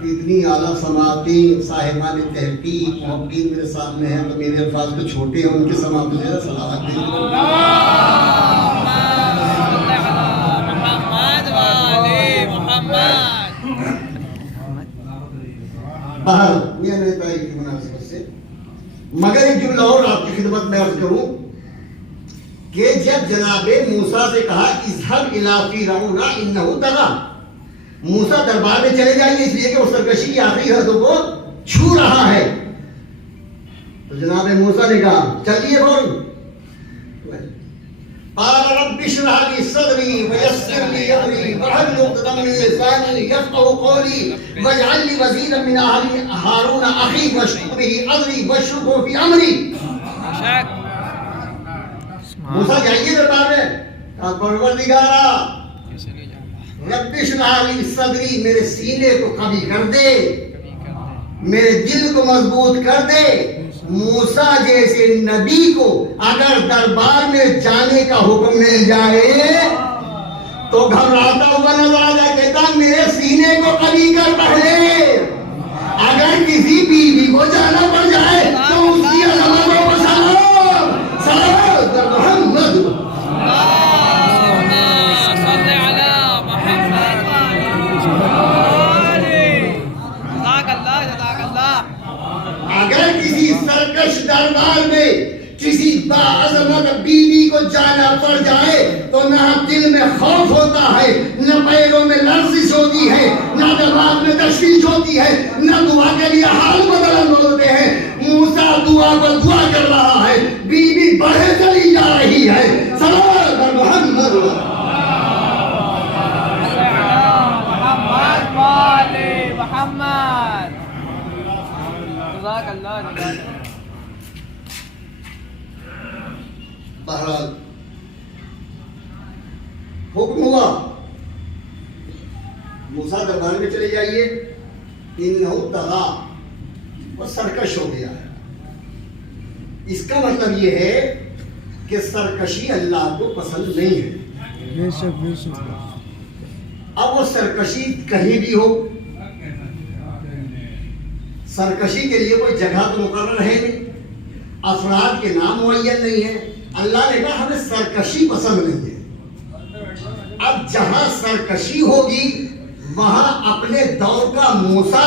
اتنی اعلیٰ سماعتیں صاحبان تحقیق محققین میرے سامنے ہیں، تو میرے الفاظ تو چھوٹے ہیں، ان کے سماعت میں زیادہ صلوات باہر یہ رہتا ہے کی مناسبت سے، مگر ایک جملہ اور آپ کی خدمت میں عرض کروں کہ جب جناب موسیٰ سے کہا اذهب الى فرعون انه طغى، موسیٰ دربار میں چلے جائیے اس لیے کہ وہ سرکشی کی آخری حدوں کو چھو رہا ہے، تو جناب موسیٰ نے کہا چلیے فوراً، قال رب اشرح لي صدري ويسر لي امري واحلل عقدة من لساني يفقهوا قولي واجعل لي وزيرا من اهلي هارون اخي واشدد به اذري واشركه في امري۔ موسیٰ جائیے دربار میں، کہا پروردگارا رب اشرح لي صدری، میرے سینے کو قوی کر دے، میرے دل کو مضبوط کر دے۔ موسیٰ جیسے نبی کو اگر دربار میں جانے کا حکم مل جائے تو گھبراتا ہوا نظر آ جائے، کہتا میرے سینے کو قوی کر پہلے، اگر کسی بیوی کو جانا پڑ جائے تو اس کی عظمتوں کو سلام سلام کر محمد۔ اگر کسی سرکش دربار میں کسی باعظمت بیوی کو جانا پڑ جائے تو نہ دل میں خوف ہوتا ہے، نہ پیروں میں لرزش ہوتی ہے، نہ دماغ میں تشویش ہوتی ہے، نہ دعا کے لیے حال بدل ہوتے ہیں۔ موسیٰ دعا پر دعا کر رہا ہے، بیوی بڑھے چلی جا رہی ہے۔ صلوات بر محمد محمد جزاک اللہ۔ بہرحال حکم ہوا موسیٰ دربار میں چلے جائیے، انہو طغا، وہ سرکش ہو گیا ہے۔ اس کا مطلب یہ ہے کہ سرکشی اللہ کو پسند نہیں ہے۔ اب وہ سرکشی کہیں بھی ہو، سرکشی کے لیے کوئی جگہ تو مقرر ہے نہیں، افراد کے نام معین نہیں ہے۔ اللہ نے کہا ہمیں سرکشی پسند نہیں ہے۔ اب جہاں سرکشی ہوگی وہاں اپنے دور کا موسیٰ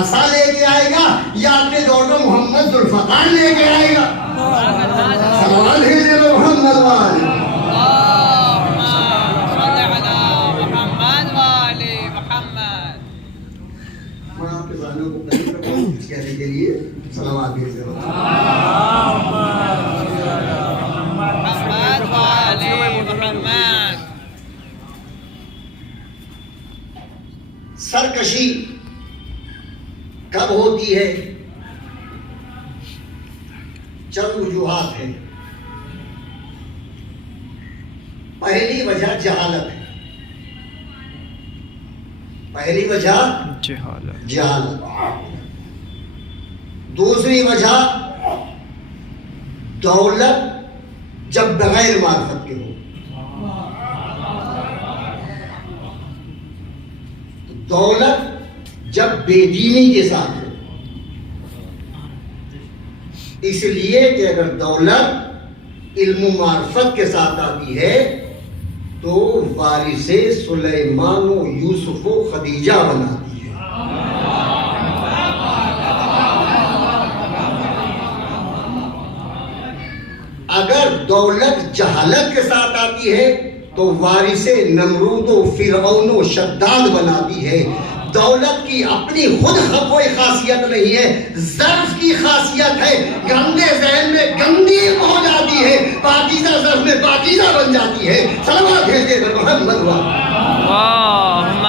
عصا لے کے آئے گا یا اپنے دور کا محمد ذوالفقار لے کے آئے گا؟ سوال ہے جو محمد والے کہنے کے لیے سلامات بھیجتے ہیں۔ سرکشی کب ہوتی ہے؟ چند وجوہات ہیں۔ پہلی وجہ جہالت ہے، پہلی وجہ جہالت، دوسری وجہ دولت جب بغیر معرفت کے ہو، دولت جب بے دینی کے ساتھ ہو۔ اس لیے کہ اگر دولت علم و معرفت کے ساتھ آتی ہے تو وارث سلیمان و یوسف و خدیجہ بناتی ہے۔ اگر دولت جہالت کے ساتھ آتی ہے تو وارث نمرود و فرعون و شداد بناتی ہے۔ دولت کی اپنی خود کوئی خاصیت نہیں ہے، ظرف کی خاصیت ہے۔ گندے ذہن میں گندی ہو جاتی ہے، پاکیزہ ظرف میں پاکیزہ بن جاتی ہے۔ صلوات بھیجے محمد اللہم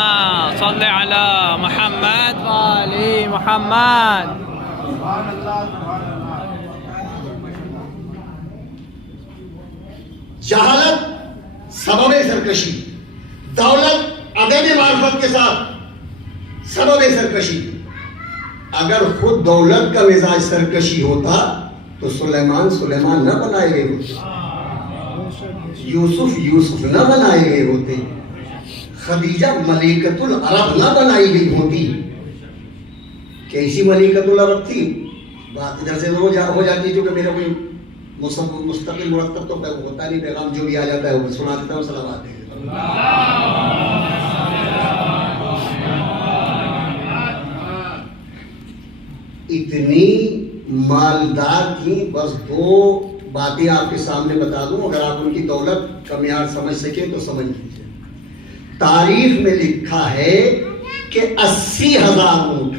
صل علی محمد وآل محمد۔ جہالت سبب سرکشی، دولت عدم معرفت کے ساتھ سبب سرکشی۔ اگر خود دولت کا مزاج سرکشی ہوتا تو سلیمان نہ بنائے گئے ہوتے، یوسف نہ بنائے گئے ہوتے، خدیجہ ملکۃ العرب نہ بنائی گئی ہوتی. کیسی ملکۃ العرب تھی؟ بات ادھر سے ہو جاتی، جو کہ میرا کوئی مستقل مرتب تو ہوتا نہیں، پیغام جو بھی آ جاتا ہے وہ سنا دیتا ہوں. صلوات ہے. اتنی مالدار تھی. بس دو باتیں آپ کے سامنے بتا دوں، اگر آپ ان کی دولت کا معیار سمجھ سکیں تو سمجھ لیجیے. تاریخ میں لکھا ہے کہ 80,000 اونٹ،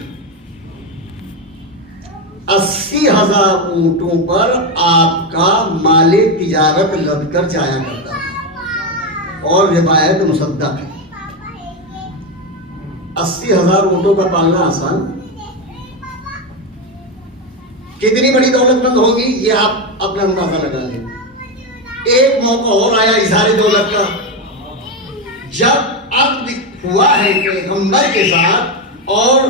80,000 اونٹوں پر آپ کا مال تجارت لد کر جایا کرتا تھا، اور روایت مصدق ہے. 80,000 اونٹوں کا پالنا آسان؟ کتنی بڑی دولت مند ہوگی یہ آپ اپنا اندازہ لگا لیں. ایک موقع اور آیا اظہار دولت کا، جب عقد ہوا ہے پیغمبر کے ساتھ، اور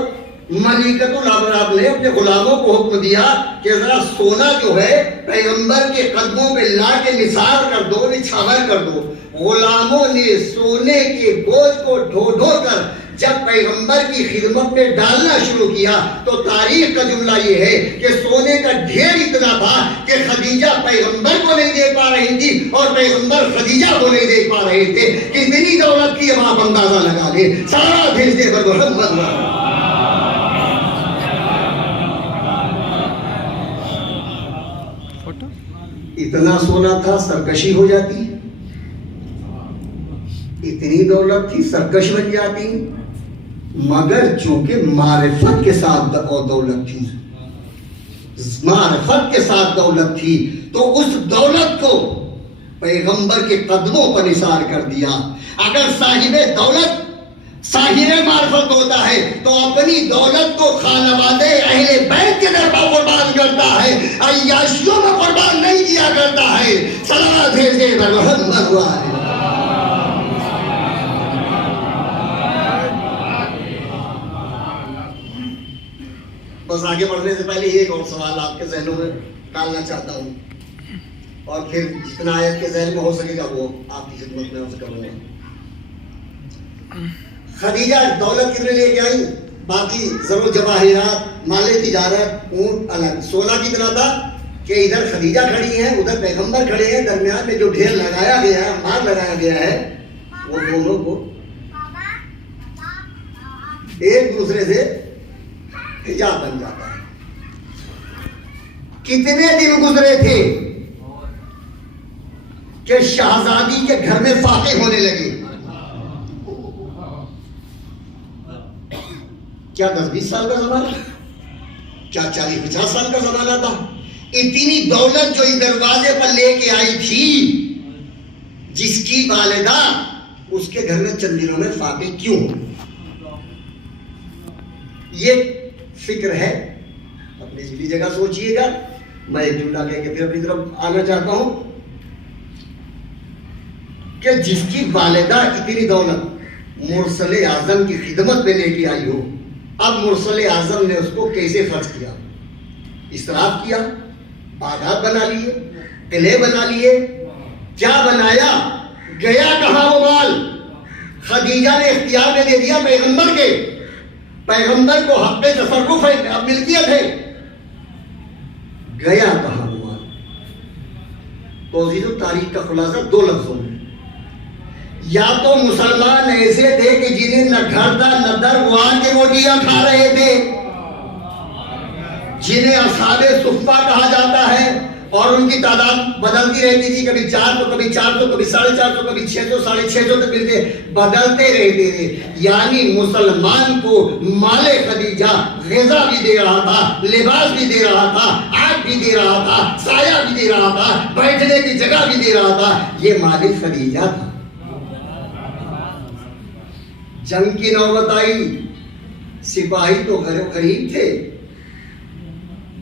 ملکۃ العرب نے اپنے غلاموں کو حکم دیا کہ ذرا سونا جو ہے پیغمبر کے قدموں پہ لا کے نثار کر دو، نچھاور کر دو. غلاموں نے سونے کے بوجھ کو ڈھو ڈھو کر جب پیغمبر کی خدمت میں ڈالنا شروع کیا تو تاریخ کا جملہ یہ ہے کہ سونے کا ڈھیر اتنا تھا کہ خدیجہ پیغمبر کو نہیں دیکھ پا رہی تھی اور پیغمبر خدیجہ کو نہیں دیکھ پا رہے تھے. کتنی دولت کی اب آپ اندازہ لگا لیں. سارا بھیج دے پر محمد. اتنا سونا تھا سرکشی ہو جاتی، اتنی دولت تھی سرکش بن جاتی. مگر چونکہ معرفت کے ساتھ دولت تھی، معرفت کے ساتھ دولت تھی، تو اس دولت کو پیغمبر کے قدموں پر نثار کر دیا. اگر صاحب دولت صاحب معرفت ہوتا ہے تو اپنی دولت کو خانوادے اہل بیت کے در پر قربان کرتا ہے، عیاشیوں میں قربان نہیں کیا کرتا ہے. صلوات بھیجے محمد والے. بس آگے بڑھنے سے پہلے ایک اور سوال آپ کے ذہنوں میں ڈالنا چاہتا ہوں، اور پھر جتنا آیت کے ذہن میں ہو سکے گا وہ آپ کی خدمت میں عرض کروں گا. خدیجہ دولت کتنے لے کے آئی؟ باقی ضرور جواہرات، مال تجارت، اونٹ الگ. سونا کتنا تھا کہ ادھر خدیجہ کھڑی ہیں، ادھر پیغمبر کھڑے ہیں، درمیان میں جو ڈھیر لگایا گیا ہے، مال لگایا گیا ہے، وہ دونوں کو ایک دوسرے سے حجاب بن جاتا ہے. کتنے دن گزرے تھے کہ شہزادی کے گھر میں فاقے ہونے لگے. کیا 10-20 سال کا زمانہ؟ کیا 40-50 سال کا زمانہ تھا؟ اتنی دولت جو اس دروازے پر لے کے آئی تھی، جس کی والدہ، اس کے گھر میں چند دنوں میں فاقے کیوں؟ یہ فکر ہے. اپنی اپنی جگہ سوچئے گا. میں ایک جملہ کہہ کے پھر اپنی طرف آنا چاہتا ہوں کہ جس کی والدہ اتنی دولت مرسل اعظم کی خدمت میں لے کے آئی ہو، اب مرسل اعظم نے اس کو کیسے خرچ کیا؟ اسراف کیا، باغات بنا لیے، قلعے بنا لیے، کیا بنایا؟ گیا کہاں وہ مال؟ خدیجہ نے اختیار میں دے دیا پیغمبر کے. پیغمبر کو حق تصرف ہے، اب ملکیت ہے. گیا کہاں وہ مال؟ توضیح تاریخ کا خلاصہ 2 لفظوں میں. یا تو مسلمان ایسے تھے کہ جنہیں نہ گھر تھا نہ در، وہ آ کے روٹیاں کھا رہے تھے، جنہیں اصحاب صفہ کہا جاتا ہے، اور ان کی تعداد بدلتی رہتی تھی، کبھی 400، کبھی 400، کبھی 450، کبھی 600، 650 تک ملتے، بدلتے رہتے تھے. یعنی مسلمان کو مال خدیجہ غذا بھی دے رہا تھا، لباس بھی دے رہا تھا، آگ بھی دے رہا تھا، سایہ بھی دے رہا تھا، بیٹھنے کی جگہ بھی دے رہا تھا. یہ مال خدیجہ تھا. جنگ کی نوبت آئی، سپاہی تو غریب تھے،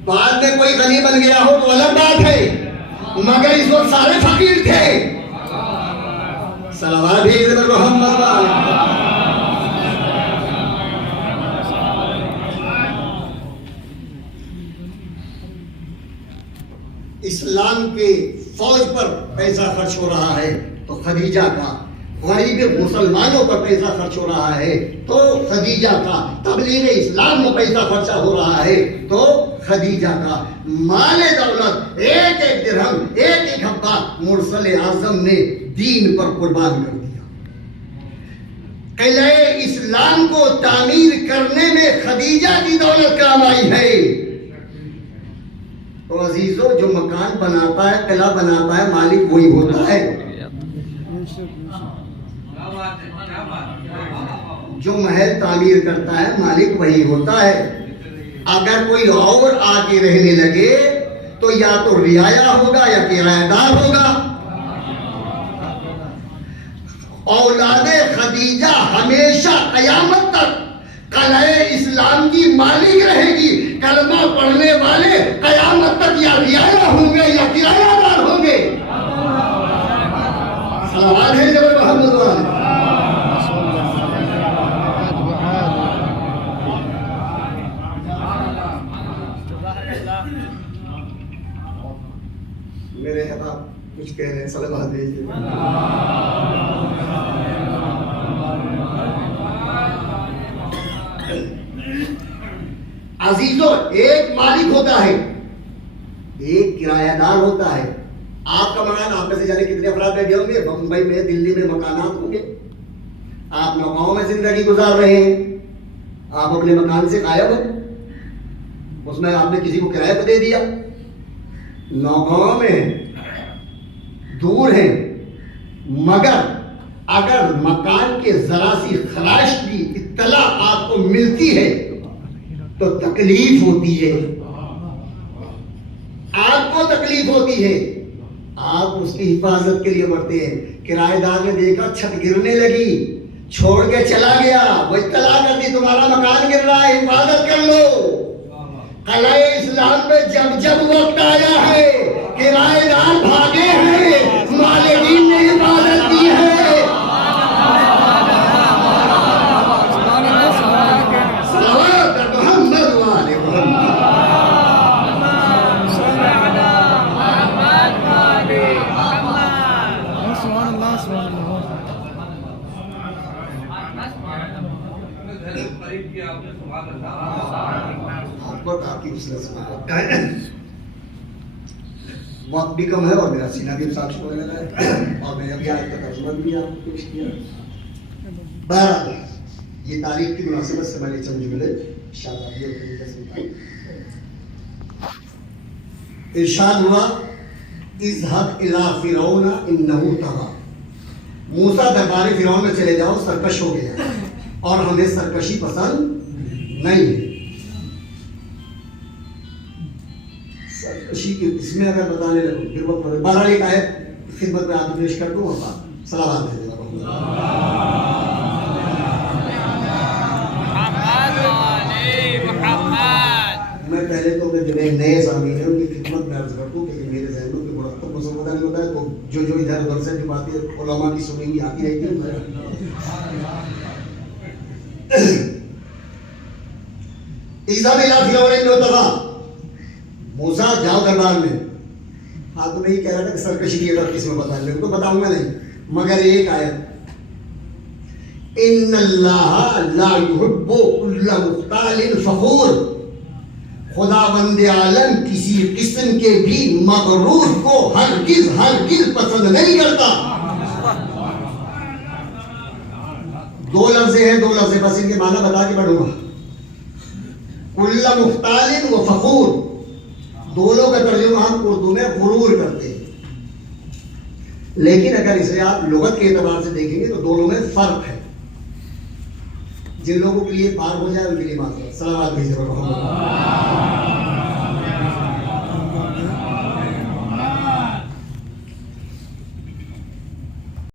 بعد میں کوئی غنی بن گیا ہو تو الگ بات ہے، مگر اس وقت سارے فقیر تھے. صلوات بھیج دے محمد. اسلام کے فوج پر پیسہ خرچ ہو رہا ہے تو خدیجہ کا غریب مسلمانوں پر پیسہ خرچ ہو رہا ہے تو خدیجہ کا، تبلیغ اسلام میں پیسہ خرچہ ہو رہا ہے تو خدیجہ کا، مال دولت ایک ایک درہم ایک ایک حبہ مرسل اعظم نے دین پر قربان کر دیا۔ قلعہ اسلام کو تعمیر کرنے میں خدیجہ کی دولت کام آئی ہے۔ تو عزیزو، جو مکان بناتا ہے، قلعہ بناتا ہے، مالک وہی ہوتا ہے۔ جو محل تعمیر کرتا ہے مالک وہی ہوتا ہے۔ اگر کوئی اور آ کے رہنے لگے تو یا تو رعایا ہوگا یا کرایہ دار ہوگا۔ اولاد خدیجہ ہمیشہ قیامت تک قلعہ اسلام کی مالک رہے گی۔ کلمہ پڑھنے والے قیامت تک یا رعایا ہوں گے یا کرایہ دار ہوں گے۔ صلوات ہے جب محمد والے۔ میرے حضرات کچھ کہہ رہے ہیں، صلوات دیجیے۔ عزیزو، ایک مالک ہوتا ہے، ایک کرایہ دار ہوتا ہے۔ آپ کا مکان، آپ میں سے جانے کتنے افراد بیٹھے ہوں گے؟ بمبئی میں، دلی میں مکانات ہوں گے۔ آپ نوگاؤں میں زندگی گزار رہے ہیں، آپ اپنے مکان سے غائب ہیں، اس میں آپ نے کسی کو کرایہ پہ دے دیا۔ نوگاؤں میں دور ہیں، مگر اگر مکان کے ذرا سی خراش کی اطلاع آپ کو ملتی ہے تو تکلیف ہوتی ہے، آپ کو تکلیف ہوتی ہے، آپ اس کی حفاظت کے لیے بڑھتے ہیں۔ کرایہ دار نے دیکھا چھت گرنے لگی، چھوڑ کے چلا گیا، وہ اطلاع کر دی تمہارا مکان گر رہا ہے، حفاظت کر لو۔ قلعہ اسلام پہ جب جب وقت آیا ہے، کرایہ دار بھاگے ہیں، مالکین نے حفاظت کی ہے۔ وقت بھی کم ہے اور میرا سینہ بھی صاف ہونے لگا ہے اور میں نے ابھی آج کا ترجمہ بھی آپ کو پیش کیا۔ بہرحال یہ تاریخ کی مناسبت سے میں نے چند جملے شادابی اور طریقے سے ارشاد ہوا، اذهب الى فرعون انه طغى، موسیٰ دربار فرعون میں چلے جاؤ، سرکش ہو گیا اور ہمیں سرکشی پسند نہیں ہے۔ سرکشی کی اس میں اگر بتانے لگو پھر وقت پڑے۔ بہرحال ایک آیت خدمت میں آپ پیش کر دوں اور صلوات ہے۔ میں پہلے تو جو نئے سامعین ہیں ان کی خدمت میں عرض کر دوں کہ میرے ذہن میں کوئی مرتب مسودہ نہیں ہوتا ہے، تو جو ادھر ادھر سے جو باتیں علماء کی سنیں گی آتی رہتی ہیں۔ اذهب الى فرعون انه طغى، موسیٰ جاؤ دربار میں۔ ہاں تو میں یہ کہہ رہا تھا کہ سرکشی کی اگر کسی میں بتا لیں تو بتاؤں گا نہیں، مگر ایک آیت، ان اللہ لا يحب كل مختال فخور، خدا بند عالم کسی قسم کے بھی مغرور کو ہرگز ہرگز پسند نہیں کرتا۔ دو لفظ ہیں، دو لفظ بس ان کے معنی بتا کے پڑھوں گا۔ کل مختال و فخور، دونوں کا ترجمہ ہم اردو میں غرور کرتے ہیں، لیکن اگر اسے آپ لغت کے اعتبار سے دیکھیں گے تو دونوں میں فرق ہے۔ جن لوگوں کے لیے پار ہو جائے ان کے لیے معذرت۔ صلوات بھیجے محمد۔